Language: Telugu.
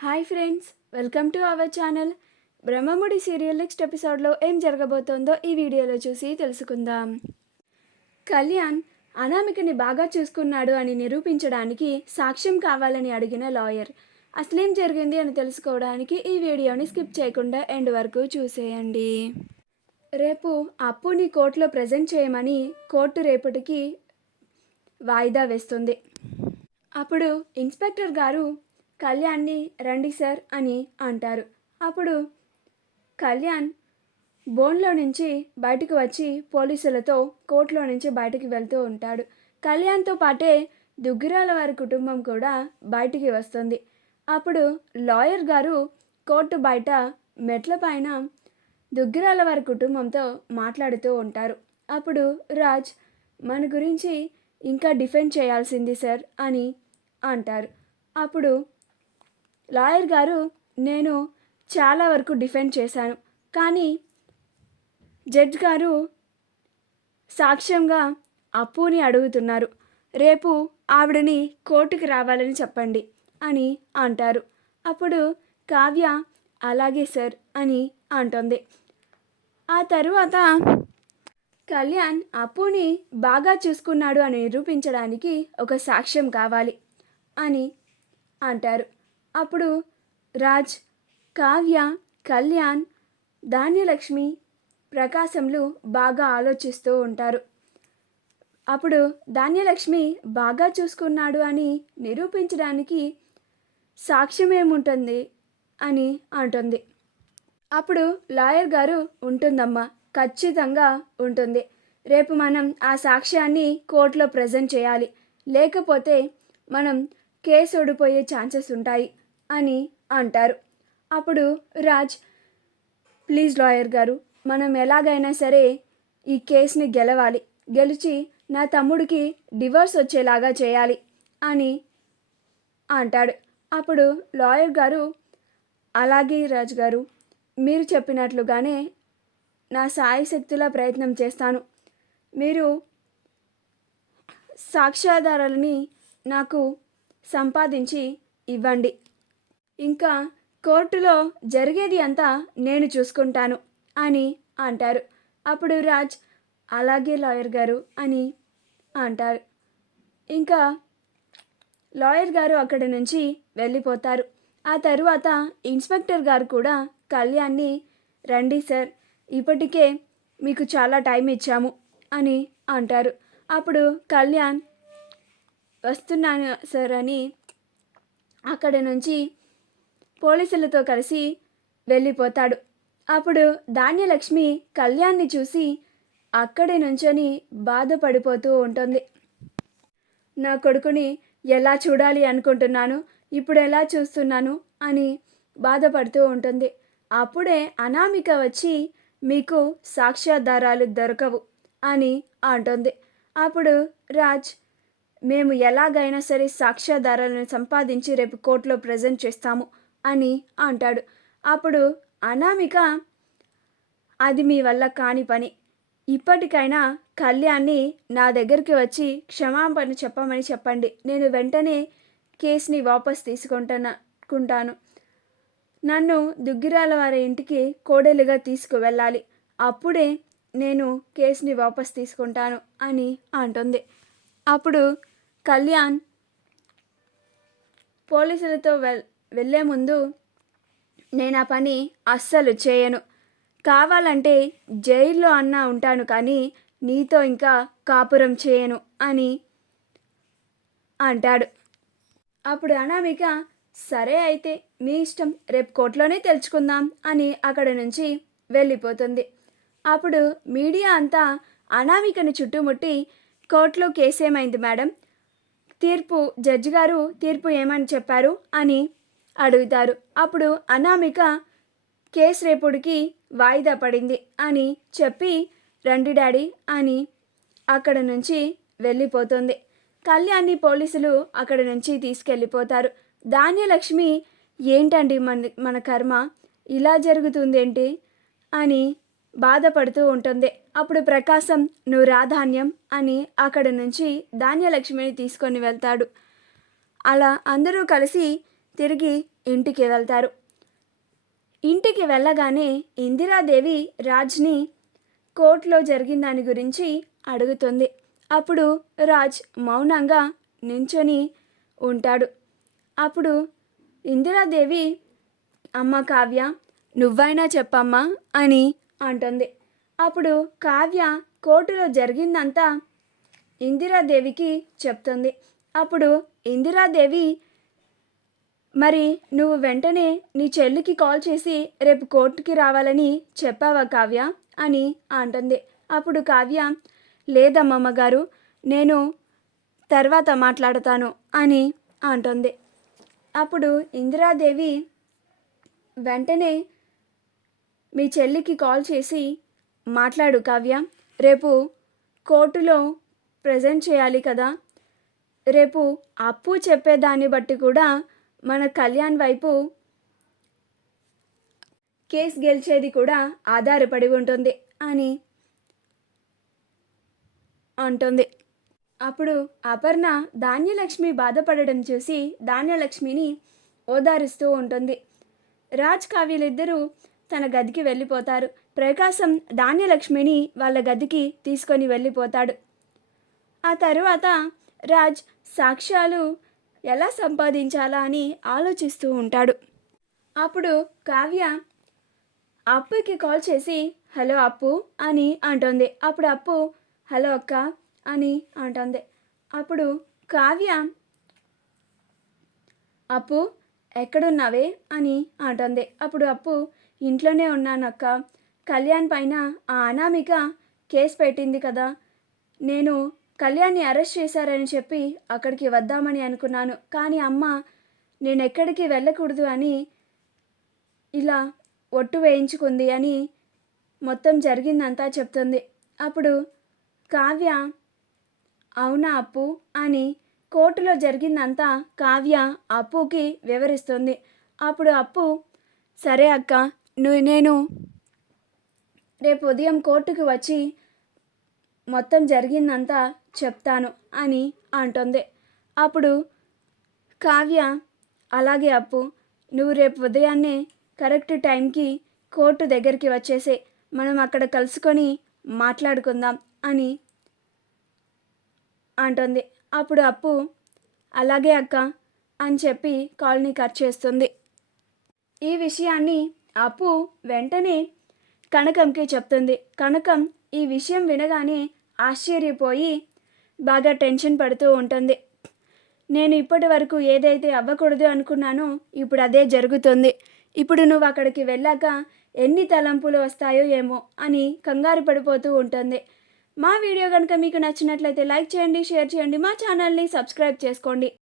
Hi friends, welcome to our channel. Brahmamudi serial next ఎపిసోడ్లో ఏం జరగబోతోందో ఈ వీడియోలో చూసి తెలుసుకుందాం. కళ్యాణ్ అనామికని బాగా చూసుకున్నాడు అని నిరూపించడానికి సాక్ష్యం కావాలని అడిగిన లాయర్. అసలేం జరిగింది అని తెలుసుకోవడానికి ఈ వీడియోని స్కిప్ చేయకుండా ఎండ్ వరకు చూసేయండి. రేపు అప్పుని కోర్టులో ప్రజెంట్ చేయమని కోర్టు రేపటికి వాయిదా వేస్తుంది. అప్పుడు ఇన్స్పెక్టర్ గారు కళ్యాణ్ని రండి సార్ అని అంటారు. అప్పుడు కళ్యాణ్ బోన్లో నుంచి బయటకు వచ్చి పోలీసులతో కోర్టులో నుంచి బయటికి వెళ్తూ ఉంటాడు. కళ్యాణ్తో పాటే దుగ్గిరాల వారి కుటుంబం కూడా బయటికి వస్తుంది. అప్పుడు లాయర్ గారు కోర్టు బయట మెట్ల పైన దుగ్గిరాల వారి కుటుంబంతో మాట్లాడుతూ ఉంటారు. అప్పుడు రాజ్ మన గురించి ఇంకా డిఫెండ్ చేయాల్సింది సార్ అని అంటారు. అప్పుడు లాయర్ గారు నేను చాలా వరకు డిఫెండ్ చేశాను, కానీ జడ్జ్ గారు సాక్ష్యంగా అప్పుని అడుగుతున్నారు. రేపు ఆవిడని కోర్టుకి రావాలని చెప్పండి అని అంటారు. అప్పుడు కావ్య అలాగే సార్ అని అంటుంది. ఆ తరువాత కళ్యాణ్ అప్పుని బాగా చూసుకున్నాడు అని నిరూపించడానికి ఒక సాక్ష్యం కావాలి అని అంటారు. అప్పుడు రాజ్, కావ్య, కళ్యాణ్, ధాన్యలక్ష్మి, ప్రకాశంలు బాగా ఆలోచిస్తూ ఉంటారు. అప్పుడు ధాన్యలక్ష్మి బాగా చూసుకున్నాడు అని నిరూపించడానికి సాక్ష్యం ఏముంటుంది అని అంటుంది. అప్పుడు లాయర్ గారు ఉంటుందమ్మా, ఖచ్చితంగా ఉంటుంది. రేపు మనం ఆ సాక్ష్యాన్ని కోర్టులో ప్రజెంట్ చేయాలి, లేకపోతే మనం కేసు ఓడిపోయే ఛాన్సెస్ ఉంటాయి అని అంటారు. అప్పుడు రాజ్, ప్లీజ్ లాయర్ గారు, మనం ఎలాగైనా సరే ఈ కేసుని గెలవాలి, గెలిచి నా తమ్ముడికి డివోర్స్ వచ్చేలాగా చేయాలి అని అంటాడు. అప్పుడు లాయర్ గారు అలాగే రాజ్ గారు, మీరు చెప్పినట్లుగానే నా శాయశక్తులా ప్రయత్నం చేస్తాను. మీరు సాక్ష్యాధారాలని నాకు సంపాదించి ఇవ్వండి, ఇంకా కోర్టులో జరిగేది అంతా నేను చూసుకుంటాను అని అంటారు. అప్పుడు రాజ్ అలాగే లాయర్ గారు అని అంటారు. ఇంకా లాయర్ గారు అక్కడి నుంచి వెళ్ళిపోతారు. ఆ తరువాత ఇన్స్పెక్టర్ గారు కూడా కళ్యాణ్ని రండి సార్, ఇప్పటికే మీకు చాలా టైం ఇచ్చాము అని అంటారు. అప్పుడు కళ్యాణ్ వస్తున్నాను సార్ అని అక్కడి నుంచి పోలీసులతో కలిసి వెళ్ళిపోతాడు. అప్పుడు ధాన్యలక్ష్మి కళ్యాణ్ని చూసి అక్కడి నుంచొని బాధపడిపోతూ ఉంటుంది. నా కొడుకుని ఎలా చూడాలి అనుకుంటున్నాను, ఇప్పుడు ఎలా చూస్తున్నాను అని బాధపడుతూ ఉంటుంది. అప్పుడే అనామిక వచ్చి మీకు సాక్ష్యాధారాలు దొరకవు అని అంటుంది. అప్పుడు రాజ్, మేము ఎలాగైనా సరే సాక్ష్యాధారాలను సంపాదించి రేపు కోర్టులో ప్రజెంట్ చేస్తాము అని అంటాడు. అప్పుడు అనామిక, అది మీ వల్ల కాని పని, ఇప్పటికైనా కళ్యాణ్ని నా దగ్గరికి వచ్చి క్షమాపణ చెప్పమని చెప్పండి, నేను వెంటనే కేసుని వాపస్ తీసుకుంటాను. నన్ను దుగ్గిరాల వారి ఇంటికి కోడలిగా తీసుకువెళ్ళాలి, అప్పుడే నేను కేసుని వాపస్ తీసుకుంటాను అని అంటుంది. అప్పుడు కళ్యాణ్ పోలీసులతో వెళ్ళే ముందు, నేను ఆ పని అస్సలు చేయను, కావాలంటే జైల్లో అన్నా ఉంటాను, కానీ నీతో ఇంకా కాపురం చేయను అని అంటాడు. అప్పుడు అనామిక, సరే అయితే మీ ఇష్టం, రేపు కోర్టులోనే తెలుసుకుందాం అని అక్కడి నుంచి వెళ్ళిపోతుంది. అప్పుడు మీడియా అంతా అనామికని చుట్టుముట్టి, కోర్టులో కేసు ఏమైంది మేడం, జడ్జి గారు తీర్పు ఏమని చెప్పారు అని అడుగుతారు. అప్పుడు అనామిక కేసు రేపుడికి వాయిదా పడింది అని చెప్పి రండి డాడీ అని అక్కడ నుంచి వెళ్ళిపోతుంది. కళ్యాణ్ని పోలీసులు అక్కడి నుంచి తీసుకెళ్ళిపోతారు. ధాన్యలక్ష్మి, ఏంటండి మన కర్మ, ఇలా జరుగుతుందేంటి అని బాధపడుతూ ఉంటుంది. అప్పుడు ప్రకాశం, నువ్వు రాధాన్యం అని అక్కడి నుంచి ధాన్యలక్ష్మిని తీసుకొని వెళ్తాడు. అలా అందరూ కలిసి తిరిగి ఇంటికి వెళ్తారు. ఇంటికి వెళ్ళగానే ఇందిరాదేవి రాజ్ని కోర్టులో జరిగిన దాని గురించి అడుగుతుంది. అప్పుడు రాజ్ మౌనంగా నించొని ఉంటాడు. అప్పుడు ఇందిరాదేవి, అమ్మ కావ్య, నువ్వైనా చెప్పమ్మా అని అంటుంది. అప్పుడు కావ్య కోర్టులో జరిగిందంతా ఇందిరాదేవికి చెప్తుంది. అప్పుడు ఇందిరాదేవి, మరి నువ్వు వెంటనే నీ చెల్లికి కాల్ చేసి రేపు కోర్టుకి రావాలని చెప్పావా కావ్య అని అంటుంది. అప్పుడు కావ్య, లేదమ్మమ్మ గారు, నేను తర్వాత మాట్లాడతాను అని అంటుంది. అప్పుడు ఇందిరాదేవి వెంటనే మీ చెల్లికి కాల్ చేసి మాట్లాడు కావ్య, రేపు కోర్టులో ప్రజెంట్ చేయాలి కదా, రేపు అప్పు చెప్పేదాన్ని బట్టి కూడా మన కళ్యాణ్ వైపు కేసు గెలిచేది కూడా ఆధారపడి ఉంటుంది అని అంటుంది. అప్పుడు అపర్ణ ధాన్యలక్ష్మి బాధపడడం చూసి ధాన్యలక్ష్మిని ఓదారుస్తూ ఉంటుంది. రాజ్ కావ్యలిద్దరూ తన గదికి వెళ్ళిపోతారు. ప్రకాశం ధాన్యలక్ష్మిని వాళ్ళ గదికి తీసుకొని వెళ్ళిపోతాడు. ఆ తరువాత రాజ్ సాక్ష్యాలు ఎలా సంపాదించాలా అని ఆలోచిస్తూ ఉంటాడు. అప్పుడు కావ్య అప్పుకి కాల్ చేసి హలో అప్పు అని అంటుంది. అప్పుడు అప్పు హలో అక్క అని అంటుంది. అప్పుడు కావ్య అప్పు ఎక్కడున్నావే అని అంటుంది. అప్పుడు అప్పు ఇంట్లోనే ఉన్నానక్క, కళ్యాణ్ పైన ఆ అనామిక కేసు పెట్టింది కదా, నేను కళ్యాణ్ని అరెస్ట్ చేశారని చెప్పి అక్కడికి వద్దామని అనుకున్నాను, కానీ అమ్మ నేను ఎక్కడికి వెళ్ళకూడదు అని ఇలా ఒట్టు వేయించుకుంది అని మొత్తం జరిగిందంతా చెప్తుంది. అప్పుడు కావ్య అవునా అప్పు అని కోర్టులో జరిగిందంతా కావ్య అప్పుకి వివరిస్తుంది. అప్పుడు అప్పు సరే అక్క, నేను రేపు ఉదయం కోర్టుకు వచ్చి మొత్తం జరిగిందంతా చెప్తాను అని అంటుంది. అప్పుడు కావ్య అలాగే అప్పు, నువ్వు రేపు ఉదయాన్నే కరెక్ట్ టైంకి కోర్టు దగ్గరికి వచ్చేసే, మనం అక్కడ కలుసుకొని మాట్లాడుకుందాం అని అంటుంది. అప్పుడు అప్పు అలాగే అక్క అని చెప్పి కాల్ని కట్ చేస్తుంది. ఈ విషయాన్ని అప్పు వెంటనే కనకంకి చెప్తుంది. కనకం ఈ విషయం వినగానే ఆశ్చర్యపోయి బాగా టెన్షన్ పడుతూ ఉంటుంది. నేను ఇప్పటి వరకు ఏదైతే అవ్వకూడదు అనుకున్నానో ఇప్పుడు అదే జరుగుతుంది. ఇప్పుడు నువ్వు అక్కడికి వెళ్ళాక ఎన్ని తలంపులు వస్తాయో ఏమో అని కంగారు పడిపోతూ ఉంటుంది. మా వీడియో కనుక మీకు నచ్చినట్లయితే లైక్ చేయండి, షేర్ చేయండి, మా ఛానల్ని సబ్స్క్రైబ్ చేసుకోండి.